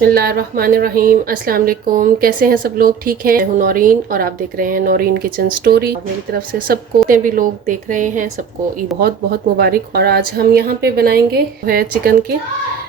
बिस्मिल्लाहिर्रहमानिर्रहीम। अस्सलाम वालेकुम। कैसे हैं सब लोग? ठीक हैं? मैं हूं नौरीन और आप देख रहे हैं नौरीन किचन स्टोरी। और मेरी तरफ से सबको भी लोग देख रहे हैं, सबको ईद बहुत बहुत मुबारक। और आज हम यहाँ पे बनाएंगे है चिकन के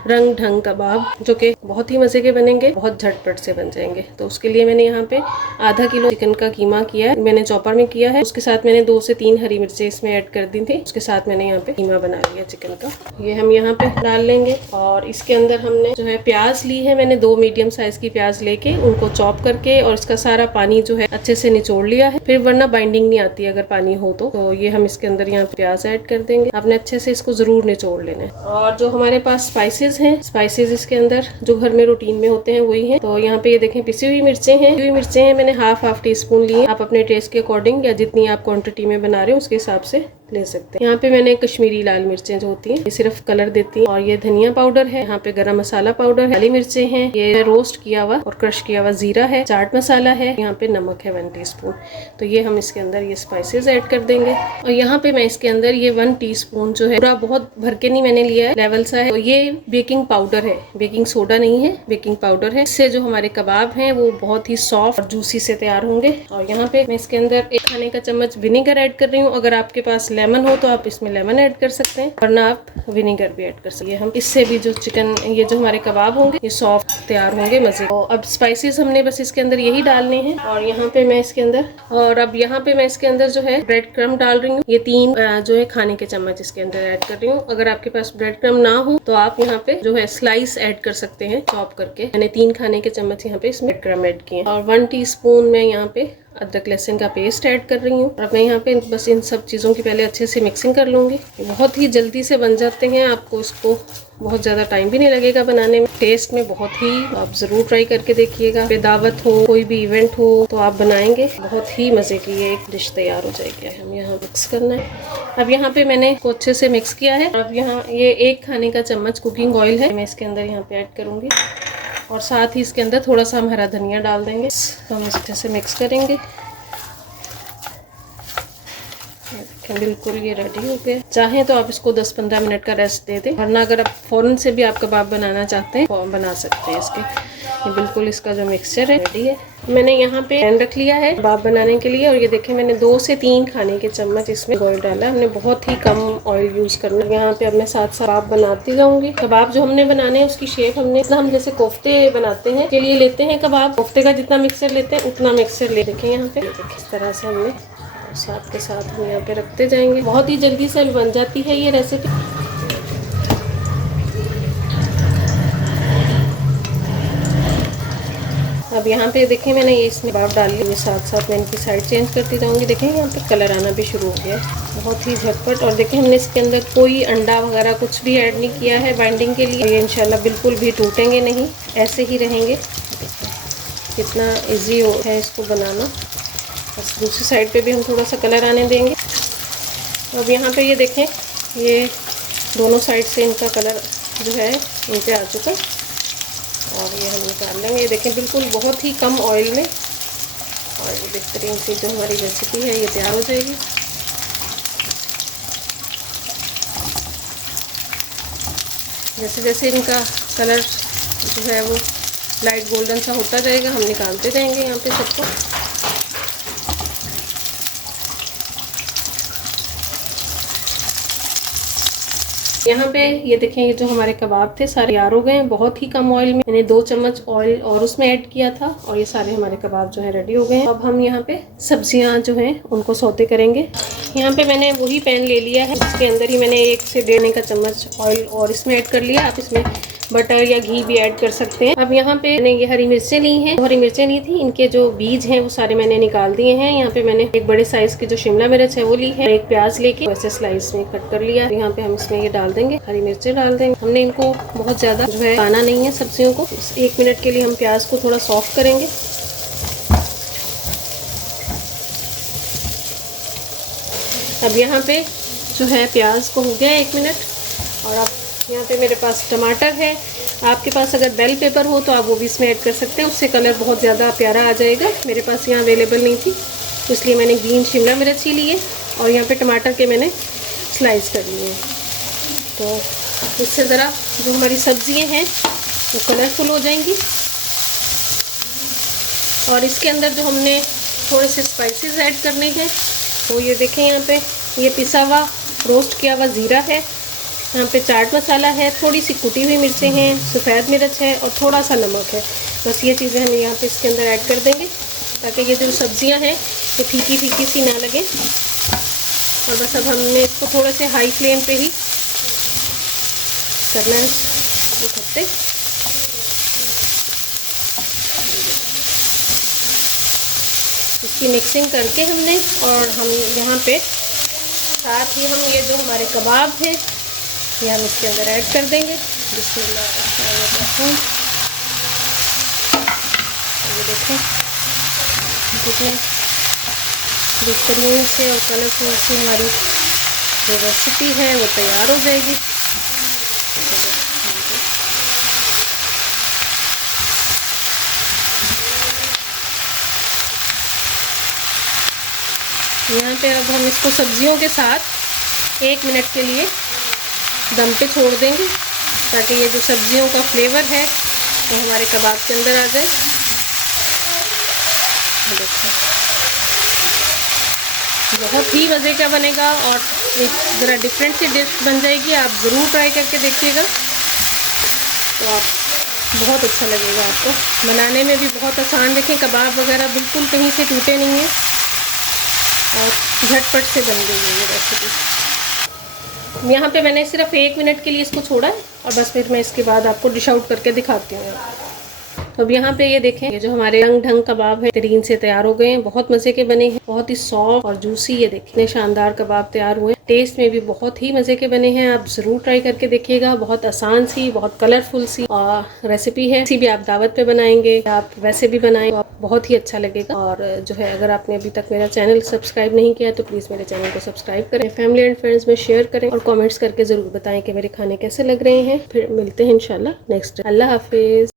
रंग ढंग कबाब, जो कि बहुत ही मज़े के बनेंगे, बहुत झटपट से बन जाएंगे। तो उसके लिए मैंने यहाँ पे आधा किलो चिकन का कीमा किया है, मैंने चॉपर में किया है। उसके साथ मैंने 2 से 3 हरी मिर्चें इसमें ऐड कर दी थी। उसके साथ मैंने यहाँ पे कीमा बना लिया चिकन का, ये हम यहाँ पे डाल लेंगे। और इसके अंदर हमने जो है प्याज ली है, मैंने 2 मीडियम साइज की प्याज लेके उनको चॉप करके और इसका सारा पानी जो है अच्छे से निचोड़ लिया है। फिर वरना बाइंडिंग नहीं आती अगर पानी हो तो ये हम इसके अंदर यहाँ प्याज ऐड कर देंगे। आपने अच्छे से इसको जरूर निचोड़ लेना है। और जो हमारे पास स्पाइसेस हैं, स्पाइसेस इसके अंदर जो घर में रूटीन में होते हैं वही हैं। तो यहाँ पे ये देखें पिसी हुई मिर्चें हैं। पिसी हुई मिर्चें हैं मैंने हाफ टी स्पून ली है। आप अपने टेस्ट के अकॉर्डिंग या जितनी आप क्वांटिटी में बना रहे हो उसके हिसाब से ले सकते हैं। यहाँ पे मैंने कश्मीरी लाल मिर्चें जो होती हैं ये सिर्फ कलर देती हैं। और ये धनिया पाउडर है, यहाँ पे गरम मसाला पाउडर है, हरी मिर्चें हैं, ये रोस्ट किया हुआ और क्रश किया हुआ जीरा है, चाट मसाला है, यहाँ पे नमक है 1 टीस्पून। तो ये हम इसके अंदर ये स्पाइसेस ऐड कर देंगे। और यहाँ पे मैं इसके अंदर ये 1 टीस्पून जो है, पूरा बहुत भर के नहीं मैंने लिया है, लेवल सा है। तो ये बेकिंग पाउडर है, बेकिंग सोडा नहीं है, बेकिंग पाउडर है। इससे जो हमारे कबाब हैं वो बहुत ही सॉफ्ट और जूसी से तैयार होंगे। और यहाँ पे मैं इसके अंदर 1 खाने का चम्मच विनेगर ऐड कर रही हूँ। अगर आपके पास लेमन हो तो आप इसमें लेमन ऐड कर सकते हैं, वरना आप विनेगर भी ऐड कर सकते हैं। हम इससे भी जो चिकन, ये जो हमारे कबाब होंगे ये सॉफ्ट तैयार होंगे मजे। तो अब स्पाइसेस हमने बस इसके अंदर यही डालने हैं। और यहाँ पे मैं इसके अंदर जो है ब्रेड क्रम्ब डाल रही हूँ। ये 3 जो है खाने के चम्मच इसके अंदर ऐड कर रही हूँ। अगर आपके पास ब्रेड क्रम्ब ना हो तो आप यहाँ पे जो है स्लाइस ऐड कर सकते हैं चॉप करके। मैंने 3 खाने के चम्मच यहाँ पे इसमें ब्रेड क्रम्ब ऐड किए। और 1 टीस्पून मैं यहाँ पे अदरक लहसुन का पेस्ट ऐड कर रही हूँ। और मैं यहाँ पे बस इन सब चीज़ों की पहले अच्छे से मिक्सिंग कर लूँगी। बहुत ही जल्दी से बन जाते हैं, आपको इसको बहुत ज़्यादा टाइम भी नहीं लगेगा बनाने में। टेस्ट में बहुत ही, आप ज़रूर ट्राई करके देखिएगा। दावत हो, कोई भी इवेंट हो तो आप बनाएंगे, बहुत ही मज़े की ये एक डिश तैयार हो जाएगी। हम यहाँ मिक्स करना है। अब यहाँ पे मैंने इसको अच्छे से मिक्स किया है। अब यहाँ ये 1 खाने का चम्मच कुकिंग ऑयल है, मैं इसके अंदर यहाँ पे ऐड करूँगी। और साथ ही इसके अंदर थोड़ा सा हम हरा धनिया डाल देंगे। तो हम अच्छे से मिक्स करेंगे। बिल्कुल ये रेडी हो गया। चाहें तो आप इसको 10-15 मिनट का रेस्ट दे दें, वरना अगर आप फ़ौरन से भी आप कबाब बनाना चाहते हैं बना सकते हैं इसके। ये बिल्कुल इसका जो मिक्सचर है रेडी है। मैंने यहाँ पे पैन रख लिया है कबाब बनाने के लिए। और ये देखें मैंने 2 से 3 खाने के चम्मच इसमें ऑयल डाला है। हमने बहुत ही कम ऑयल यूज़ करना है। यहाँ पे अब मैं साथ साथ कबाब बनाती जाऊँगी। कबाब जो हमने बनाने हैं उसकी शेप हम जैसे कोफ्ते बनाते हैं के लिए लेते हैं कबाब, कोफ्ते का जितना मिक्सचर लेते हैं उतना मिक्सचर ले। देखें यहाँ पे किस तरह से हमने साथ के साथ हम यहाँ पे रखते जाएंगे। बहुत ही जल्दी से बन जाती है ये रेसिपी। अब यहाँ पे देखें मैंने ये इसमें कबाब डाल लिया, साथ साथ मैं इनकी साइड चेंज करती जाऊँगी। देखें यहाँ पे कलर आना भी शुरू हो गया है, बहुत ही झटपट। और देखें हमने इसके अंदर कोई अंडा वगैरह कुछ भी ऐड नहीं किया है बाइंडिंग के लिए। ये इंशाल्लाह बिल्कुल भी टूटेंगे नहीं, ऐसे ही रहेंगे। कितना ईजी है इसको बनाना। बस दूसरी साइड पे भी हम थोड़ा सा कलर आने देंगे। अब यहाँ पे ये देखें ये दोनों साइड से इनका कलर जो है इन पे आ चुका। और ये हम निकाल लेंगे। ये देखें बिल्कुल बहुत ही कम ऑयल में। और ये बेहतरीन सी जो हमारी रेसिपी है ये तैयार हो जाएगी। जैसे जैसे इनका कलर जो है वो लाइट गोल्डन सा होता जाएगा हम निकालते जाएंगे यहाँ पे सबको। यहाँ पे ये देखें ये जो हमारे कबाब थे सारे तैयार हो गए हैं बहुत ही कम ऑयल में। मैंने 2 चम्मच ऑयल और उसमें ऐड किया था। और ये सारे हमारे कबाब जो है रेडी हो गए हैं। अब हम यहाँ पे सब्जियाँ जो हैं उनको सौते करेंगे। यहाँ पे मैंने वही पैन ले लिया है, इसके अंदर ही मैंने 1 से 1.5 का चम्मच ऑयल और इसमें ऐड कर लिया। आप इसमें बटर या घी भी ऐड कर सकते हैं। अब यहाँ पे मैंने ये हरी मिर्चें ली हैं, हरी मिर्चें ली थी, इनके जो बीज हैं वो सारे मैंने निकाल दिए हैं। यहाँ पे मैंने 1 बड़े साइज की जो शिमला मिर्च है वो ली है। 1 प्याज लेके वैसे स्लाइस में कट कर लिया। यहाँ पे हम इसमें ये डाल देंगे, हरी मिर्चें डाल देंगे। हमने इनको बहुत ज्यादा जो है पकाना नहीं है सब्जियों को। 1 मिनट के लिए हम प्याज को थोड़ा सॉफ्ट करेंगे। अब यहाँ पे जो है प्याज को हो गया 1 मिनट। और अब यहाँ पे मेरे पास टमाटर है। आपके पास अगर बेल पेपर हो तो आप वो भी इसमें ऐड कर सकते हैं, उससे कलर बहुत ज़्यादा प्यारा आ जाएगा। मेरे पास यहाँ अवेलेबल नहीं थी तो इसलिए मैंने ग्रीन शिमला मिर्च ही ली है। और यहाँ पे टमाटर के मैंने स्लाइस कर लिए हैं। तो इससे ज़रा जो हमारी सब्जियाँ हैं वो कलरफुल हो जाएंगी। और इसके अंदर जो हमने थोड़े से स्पाइसेस ऐड करने हैं वो ये देखें, यहाँ पे ये पिसा हुआ रोस्ट किया हुआ ज़ीरा है, यहाँ पे चाट मसाला है, थोड़ी सी कुटी हुई मिर्चें हैं, सफ़ेद मिर्च है और थोड़ा सा नमक है। बस ये चीज़ें हम यहाँ पे इसके अंदर ऐड कर देंगे ताकि ये जो सब्जियाँ हैं वो फीकी फीकी सी ना लगे। और बस अब हमने इसको थोड़े से हाई फ्लेम पे ही करना है इकट्ठे। इसकी मिक्सिंग करके हमने, और हम यहाँ पे साथ ही हम ये जो हमारे कबाब हैं ये हम इसके अंदर ऐड कर देंगे। बिस्मिल्लाह। ये देखें कितने बेहतरीन से और कलरफुल से हमारी जो रेसिपी है वो तैयार हो जाएगी। यहाँ पे अब हम इसको सब्जियों के साथ 1 मिनट के लिए दम पे छोड़ देंगे ताकि ये जो सब्जियों का फ्लेवर है वो हमारे कबाब के अंदर आ जाए। देखिए बहुत ही मज़े का बनेगा और एक ज़रा डिफरेंट सी डिश बन जाएगी। आप ज़रूर ट्राई करके देखिएगा, तो आप बहुत अच्छा लगेगा आपको। बनाने में भी बहुत आसान, देखें कबाब वगैरह बिल्कुल कहीं से टूटे नहीं हैं और झटपट से बन गई है ये रेसिपी। यहाँ पे मैंने सिर्फ 1 मिनट के लिए इसको छोड़ा है और बस फिर मैं इसके बाद आपको डिश आउट करके दिखाती हूँ। तो अब यहाँ पे ये देखें, ये जो हमारे रंग ढंग कबाब है बेहतरीन से तैयार हो गए हैं, बहुत मज़े के बने हैं, बहुत ही सॉफ्ट और जूसी। ये देखने शानदार कबाब तैयार हुए, टेस्ट में भी बहुत ही मज़े के बने हैं। आप ज़रूर ट्राई करके देखिएगा। बहुत आसान सी, बहुत कलरफुल सी रेसिपी है। किसी भी आप दावत पे बनाएंगे, आप वैसे भी बनाएं तो आप बहुत ही अच्छा लगेगा। और जो है अगर आपने अभी तक मेरा चैनल सब्सक्राइब नहीं किया तो प्लीज़ मेरे चैनल को सब्सक्राइब करें, फैमिली एंड फ्रेंड्स में शेयर करें और कॉमेंट्स करके ज़रूर बताएं कि मेरे खाने कैसे लग रहे हैं। फिर मिलते हैं इंशाल्लाह नेक्स्ट। अल्लाह हाफिज़।